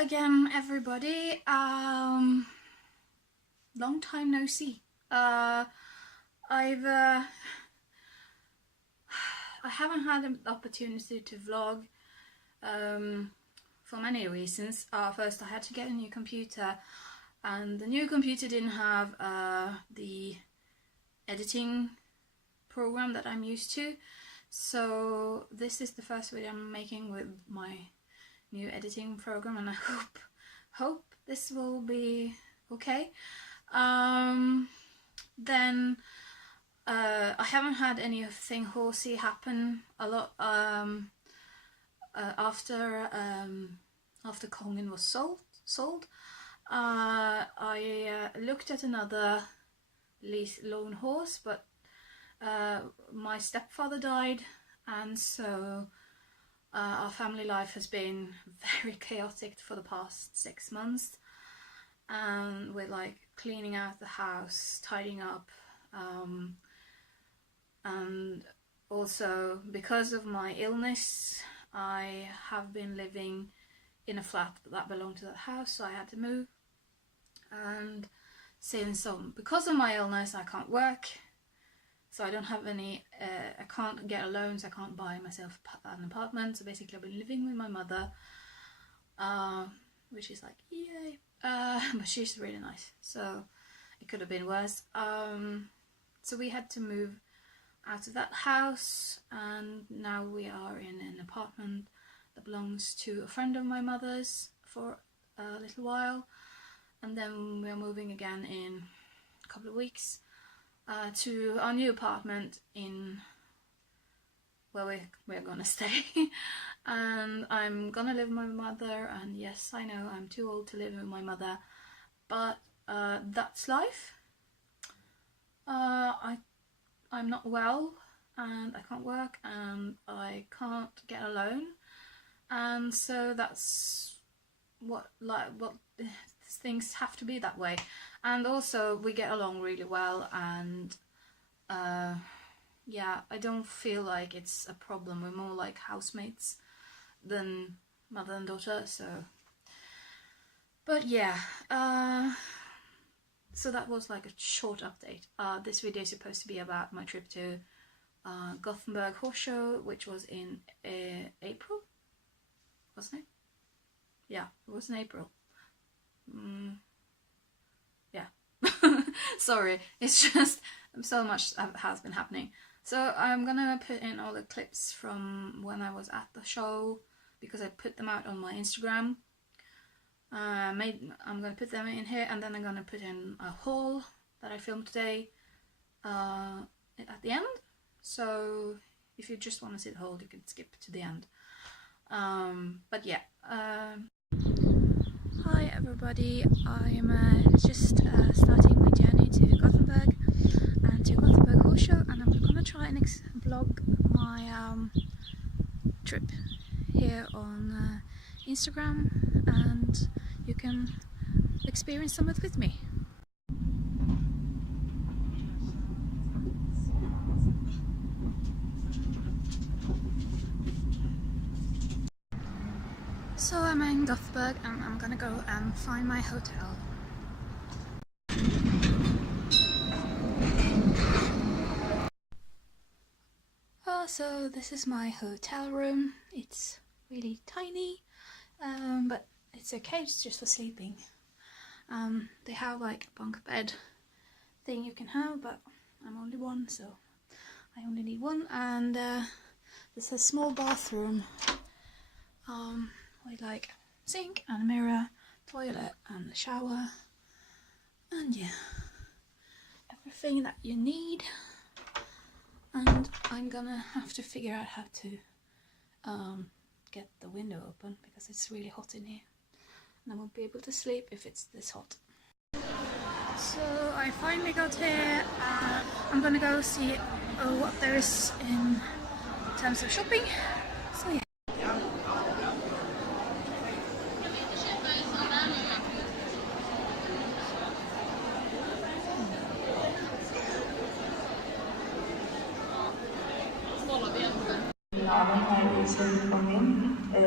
again, everybody. Long time no see. I haven't had an opportunity to vlog for many reasons. First, I had to get a new computer, and the new computer didn't have the editing program that I'm used to. So this is the first video I'm making with my new editing program, and I hope this will be okay. Then I haven't had anything horsey happen a lot after Kongen was sold. I looked at another loan horse, but my stepfather died, and so our family life has been very chaotic for the past 6 months, and we're like cleaning out the house, tidying up, and also because of my illness I have been living in a flat that belonged to that house, so I had to move. And since because of my illness I can't work, so I don't have any, I can't get a loan, so I can't buy myself an apartment. So basically I've been living with my mother, which is like, yay. But she's really nice, so it could have been worse. So we had to move out of that house, and now we are in an apartment that belongs to a friend of my mother's for a little while, and then we're moving again in a couple of weeks to our new apartment in where we're gonna stay. And I'm gonna live with my mother, and yes, I know I'm too old to live with my mother, but that's life. I'm not well, and I can't work, and I can't get a loan, and so that's what things have to be that way. And also we get along really well, and yeah, I don't feel like it's a problem. We're more like housemates than mother and daughter. So, but yeah, so that was like a short update. This video is supposed to be about my trip to Gothenburg Horse Show, which was in April, wasn't it? Yeah, it was in April. Yeah. Sorry, it's just so much has been happening. So I'm gonna put in all the clips from when I was at the show, because I put them out on my Instagram. I'm gonna put them in here, and then I'm gonna put in a haul that I filmed today at the end. So if you just want to see the haul, you can skip to the end. But yeah. Hi everybody, I'm just starting my journey to Gothenburg and to Gothenburg Horse Show, and I'm gonna try and vlog my trip here on Instagram, and you can experience some of it with me. So I'm in Gothenburg, and I'm gonna go and find my hotel. So this is my hotel room. It's really tiny, but it's okay, it's just for sleeping. They have like a bunk bed thing you can have, but I'm only one, so I only need one. And there's a small bathroom with like sink and a mirror, toilet and a shower, and yeah, everything that you need. And I'm gonna have to figure out how to get the window open, because it's really hot in here, and I won't be able to sleep if it's this hot. So I finally got here. I'm gonna go see what there is in terms of shopping. So yeah. Namen här i Sverige Ponnyn och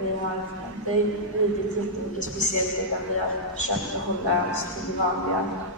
vi har Det är blivit jättemycket speciellt redan vi har köpt och hålla oss till vanliga.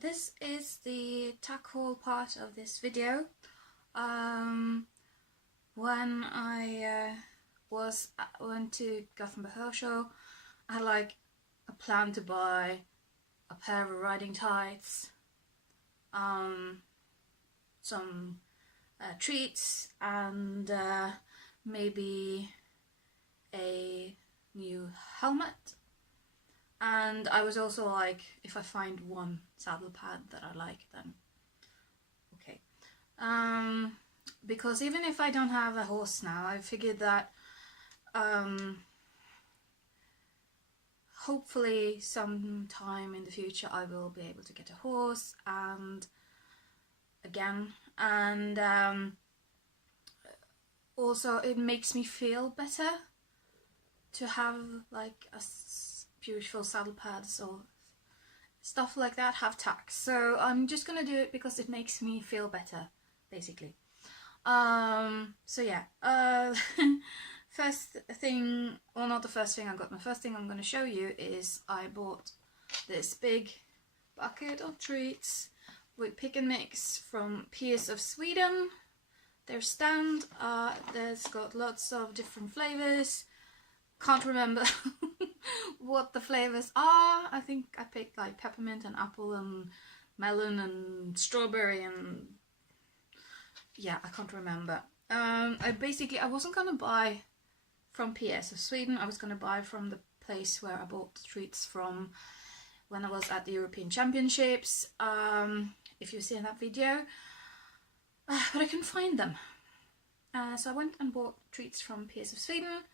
This is the tack haul part of this video. When I went to Gothenburg Hair Show, I had like a plan to buy a pair of riding tights, some treats, and maybe a new helmet. And I was also like, if I find one saddle pad that I like, then okay. Because even if I don't have a horse now, I figured that hopefully sometime in the future I will be able to get a horse and also it makes me feel better to have like a beautiful saddle pads or stuff like that have tacks. So I'm just gonna do it because it makes me feel better, basically. So yeah, first thing, or not the first thing I got, my first thing I'm gonna show you is I bought this big bucket of treats with pick and mix from PS of Sweden. Their stand, there's got lots of different flavors. Can't remember what the flavors are. I think I picked like peppermint and apple and melon and strawberry and yeah, I can't remember. I wasn't gonna buy from PS of Sweden. I was gonna buy from the place where I bought the treats from when I was at the European Championships. if you've seen that video, but I couldn't find them. So I went and bought treats from PS of Sweden,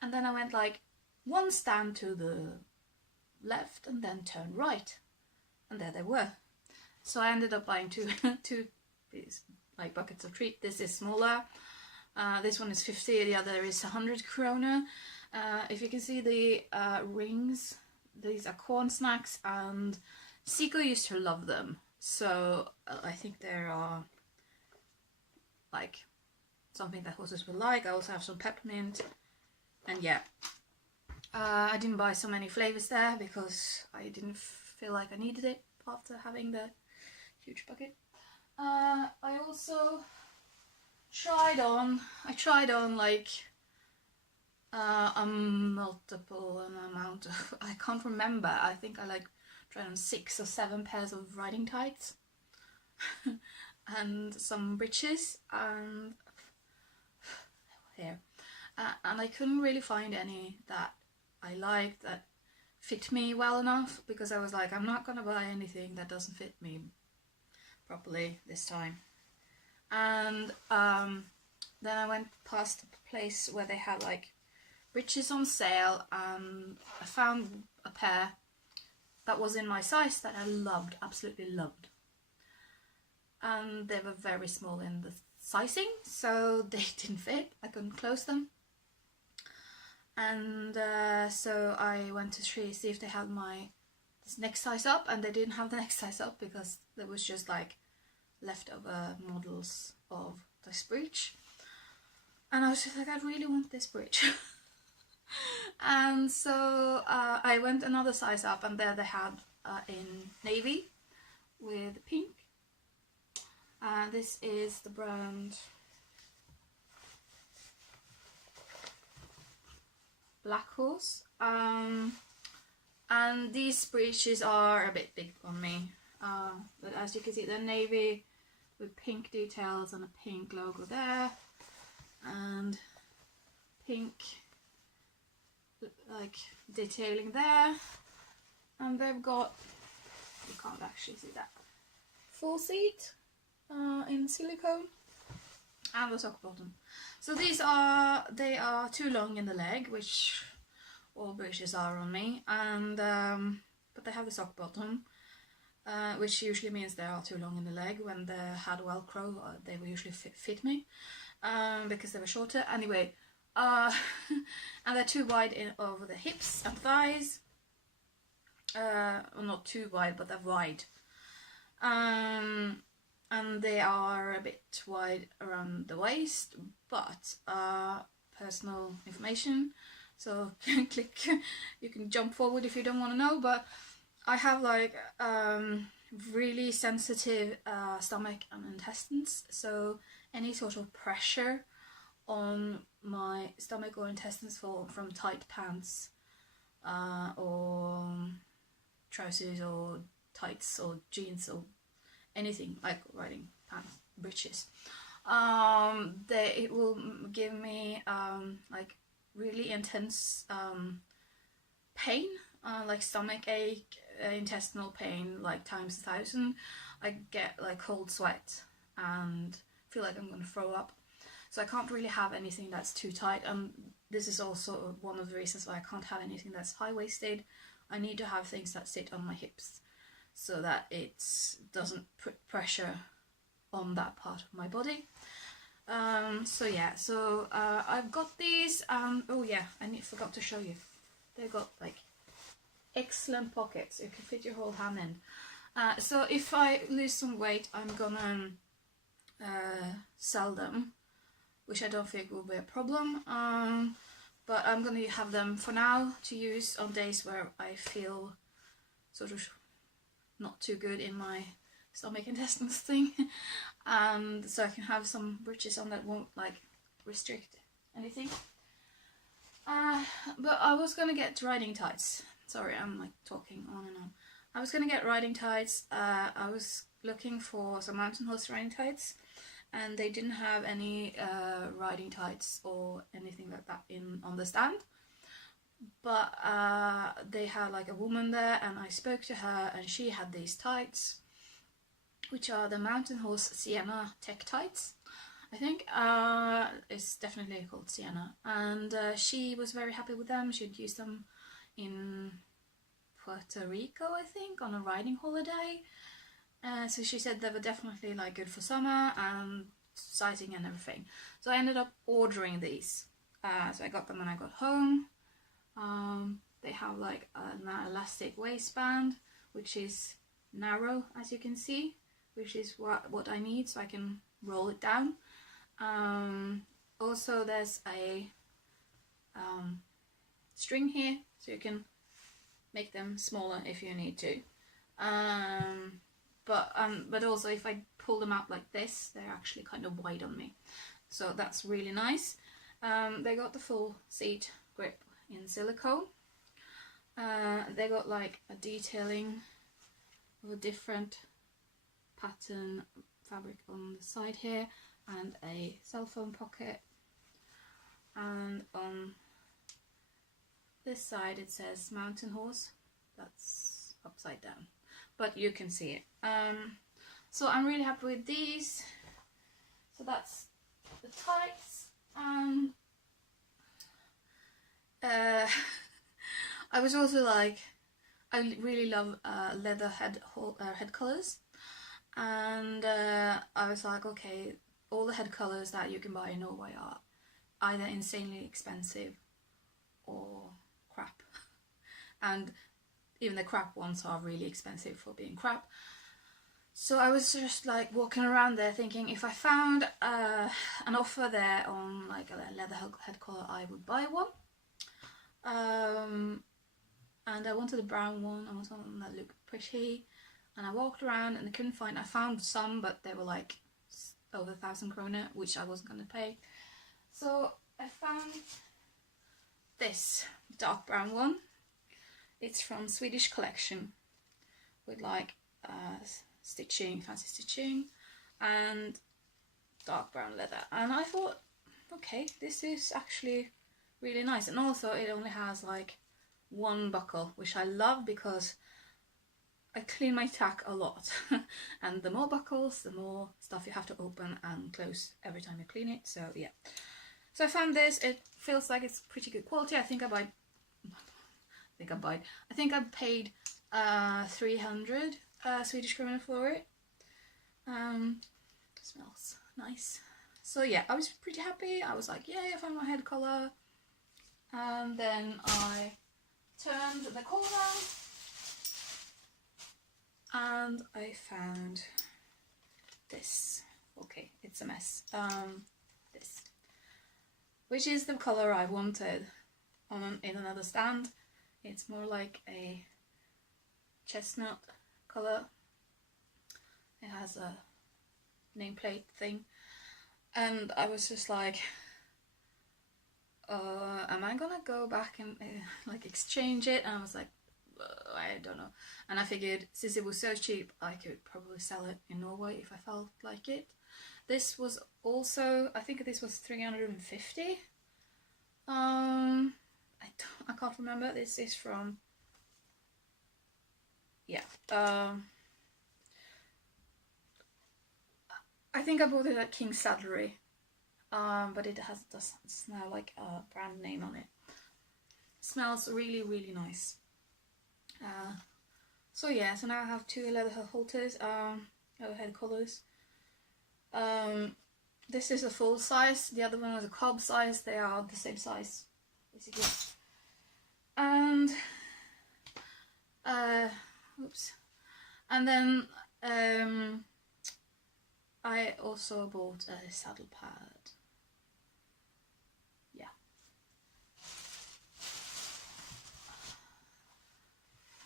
and then I went like one stand to the left and then turned right, and there they were. So I ended up buying two these like buckets of treat. This is smaller. This one is 50, the other is 100 krona. If you can see the rings, these are corn snacks, and Siko used to love them. So I think there are like something that horses will like. I also have some peppermint, and yeah. I didn't buy so many flavors there because I didn't feel like I needed it after having the huge bucket. I also tried on like a multiple amount of, I can't remember, I think I like tried on 6 or 7 pairs of riding tights and some breeches and hair, and I couldn't really find any that I liked that fit me well enough, because I was like, I'm not gonna buy anything that doesn't fit me properly this time. And then I went past a place where they had like breeches on sale, and I found a pair that was in my size that I loved, absolutely loved. And they were very small in the sizing, so they didn't fit. I couldn't close them. And so I went to see if they had my next size up, and they didn't have the next size up because there was just like leftover models of this breech. And I was just like, I really want this breech. And so I went another size up, and there they had in navy with pink. This is the brand Black Horse, and these breeches are a bit big on me, but as you can see, they're navy with pink details and a pink logo there, and pink like detailing there, and they've got, you can't actually see that, full seat in silicone, and the sock bottom. So they are too long in the leg, which all breeches are on me, and but they have the sock bottom, which usually means they are too long in the leg. When they had Velcro, they will usually fit me, because they were shorter. Anyway, and they're too wide over the hips and thighs. Well, not too wide, but they're wide. And they are a bit wide around the waist, but personal information, so click, you can jump forward if you don't want to know, but I have like really sensitive stomach and intestines, so any sort of pressure on my stomach or intestines from tight pants or trousers or tights or jeans or anything like riding pants, breeches, it will give me like really intense pain, like stomach ache, intestinal pain, like times 1,000. I get like cold sweat and feel like I'm going to throw up. So I can't really have anything that's too tight, and this is also one of the reasons why I can't have anything that's high-waisted. I need to have things that sit on my hips, so that it doesn't put pressure on that part of my body. So yeah, so I've got these, oh yeah, forgot to show you. They've got like excellent pockets, you can fit your whole hand in. So if I lose some weight, I'm gonna sell them, which I don't think will be a problem. But I'm gonna have them for now to use on days where I feel sort of not too good in my stomach intestines thing, and so I can have some breeches on that won't like restrict anything. But I was gonna get riding tights. Sorry, I'm like talking on and on. I was gonna get riding tights. I was looking for some mountain horse riding tights, and they didn't have any riding tights or anything like that on the stand. But they had like a woman there, and I spoke to her, and she had these tights which are the Mountain Horse Sienna Tech Tights. I think it's definitely called Sienna, and she was very happy with them. She'd used them in Puerto Rico, I think, on a riding holiday. So she said they were definitely like good for summer and sizing and everything. So I ended up ordering these. So I got them when I got home. They have like an elastic waistband, which is narrow, as you can see, which is what I need, so I can roll it down. Also there's a string here, so you can make them smaller if you need to. But also if I pull them out like this, they're actually kind of wide on me, so that's really nice. They got the full seat grip in silicone. They got like a detailing of a different pattern fabric on the side here, and a cell phone pocket, and on this side it says Mountain Horse. That's upside down, but you can see it. So I'm really happy with these. So that's the tights. I was also like, I really love leather head colours, and I was like, okay, all the head colours that you can buy in Norway are either insanely expensive or crap, and even the crap ones are really expensive for being crap. So I was just like walking around there thinking, if I found an offer there on like a leather head collar, I would buy one. And I wanted a brown one. I wanted one that looked pretty. And I walked around and I found some, but they were like over 1,000 kroner, which I wasn't gonna pay. So I found this dark brown one. It's from Swedish Collection, with like stitching, fancy stitching, and dark brown leather. And I thought, okay, this is actually really nice. And also it only has like one buckle, which I love because I clean my tack a lot. And the more buckles, the more stuff you have to open and close every time you clean it. So yeah. So I found this. It feels like it's pretty good quality. I think I paid 300 Swedish krona for it. Smells nice. So yeah, I was pretty happy. I was like, yay, I found my head collar. And then I turned the corner and I found this. Okay, it's a mess. This, which is the color I wanted in another stand. It's more like a chestnut color. It has a nameplate thing, and I was just like, am I gonna go back and like exchange it? And I was like, I don't know. And I figured since it was so cheap, I could probably sell it in Norway if I felt like it. This was also, I think this was 350. I can't remember. This is from, yeah. I think I bought it at King's Saddlery. But it doesn't smell like a brand name on it. Smells really, really nice. So yeah, so now I have two leather halters, head collars. This is a full size, the other one was a cob size. They are the same size, basically. And oops. And then I also bought a saddle pad. Yeah.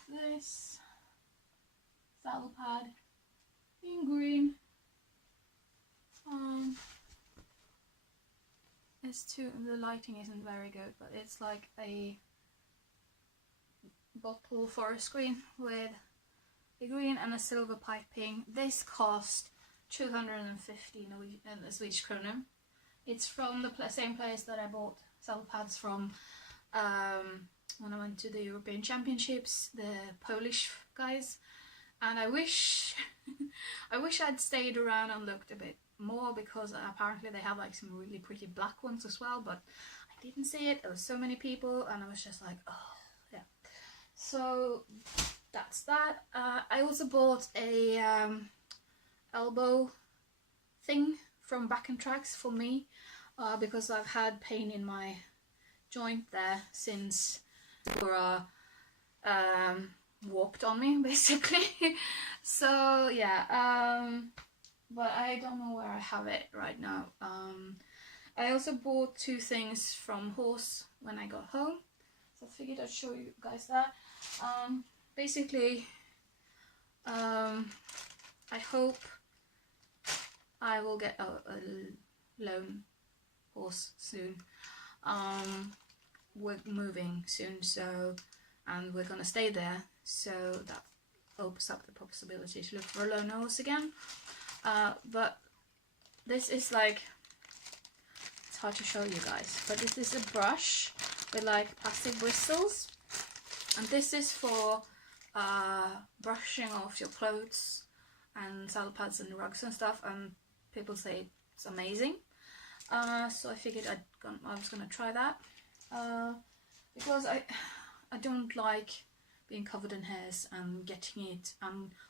This saddle pad in green. The lighting isn't very good, but it's like a bottle forest screen with a green and a silver piping. This cost 250 Swedish krona. It's from the same place that I bought saddle pads from when I went to the European Championships, the Polish guys. And I wish I wish I'd stayed around and looked a bit more, because apparently they have like some really pretty black ones as well, but I didn't see it. There was so many people and I was just like, oh yeah. So that's that. I also bought a elbow thing from Back and Tracks for me, because I've had pain in my joint there since Laura walked on me basically. So yeah, but I don't know where I have it right now. I also bought 2 things from Horse when I got home, so I figured I'd show you guys that. Basically, I hope I will get a lone horse soon. We're moving soon, so, and we're gonna stay there, so that opens up the possibility to look for a lone horse again. But this is like, it's hard to show you guys, but this is a brush with like plastic bristles, and this is for brushing off your clothes and saddle pads and rugs and stuff, and people say it's amazing. So I figured I was gonna try that, because I don't like being covered in hairs and getting it,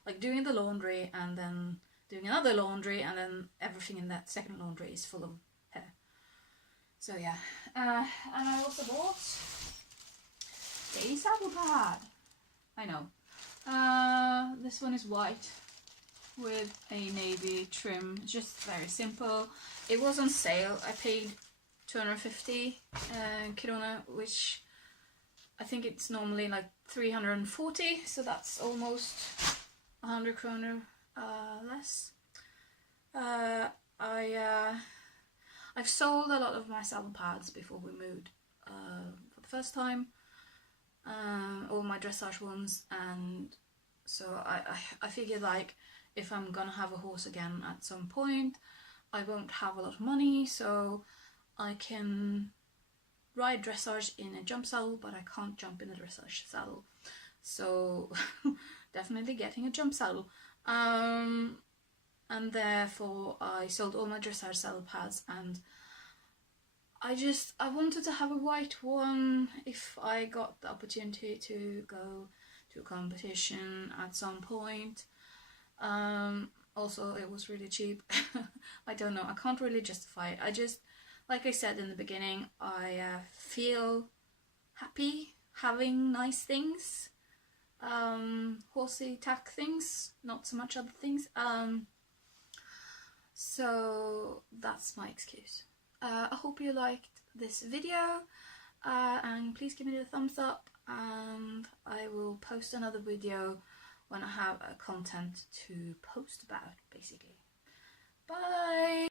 like doing the laundry and then doing another laundry and then everything in that second laundry is full of hair. So yeah, and I also bought a saddle pad. I know. This one is white with a navy trim, just very simple. It was on sale. I paid 250 krona, which I think it's normally like 340, so that's almost 100 kroner less. I've sold a lot of my saddle pads before we moved for the first time, all my dressage ones, and so I figured like if I'm gonna have a horse again at some point, I won't have a lot of money, so I can ride dressage in a jump saddle, but I can't jump in a dressage saddle. So definitely getting a jump saddle. And therefore I sold all my dressage saddle pads, and I wanted to have a white one if I got the opportunity to go to a competition at some point. Also, it was really cheap. I don't know, I can't really justify it. I just, like I said in the beginning, I feel happy having nice things, horsey tack things, not so much other things. So that's my excuse. I hope you liked this video, and please give me a thumbs up, and I will post another video when I have content to post about, basically.